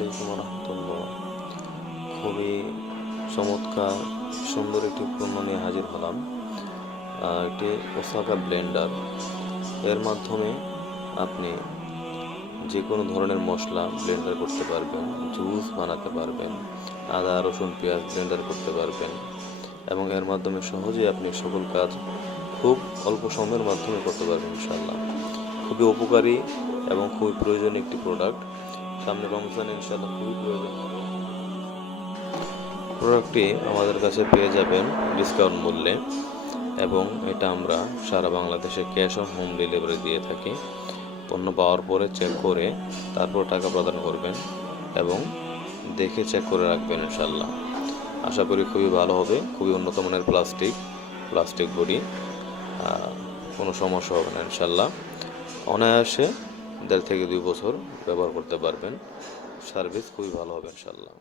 আলাইকুম রহমতুল্লাহ। খুবই চমৎকার সুন্দর একটি পণ্য নিয়ে হাজির হলাম। একটি ওসাকা ব্লেন্ডার। এর মাধ্যমে আপনি যে কোনো ধরনের মশলা ব্লেন্ডার করতে পারবেন, জুস বানাতে পারবেন, আদা রসুন পেঁয়াজ ব্লেন্ডার করতে পারবেন এবং এর মাধ্যমে সহজেই আপনি সকল কাজ খুব অল্প সময়ের মাধ্যমে করতে পারবেন ইনশাআল্লাহ। খুবই উপকারী এবং খুবই প্রয়োজনীয় একটি প্রোডাক্ট। সামনে রমজানে ইনশাআল্লাহ খুবই প্রয়োজন হবে। প্রোডাক্টটি আমাদের কাছে পেয়ে যাবেন ডিসকাউন্ট মূল্যে এবং এটা আমরা সারা বাংলাদেশে ক্যাশ অন হোম ডেলিভারি দিয়ে থাকি। পণ্য পাওয়ার পরে চেক করে তারপর টাকা প্রদান করবেন এবং দেখে চেক করে রাখবেন ইনশাআল্লাহ। আশা করি খুবই ভালো হবে। খুবই উন্নত মানের প্লাস্টিক বডি, কোনো সমস্যা হবে না ইনশাআল্লাহ। অনায়াসে 1.5 থেকে 2 বছর ব্যবহার করতে পারবেন। সার্ভিস খুবই ভালো হবে ইনশাআল্লাহ।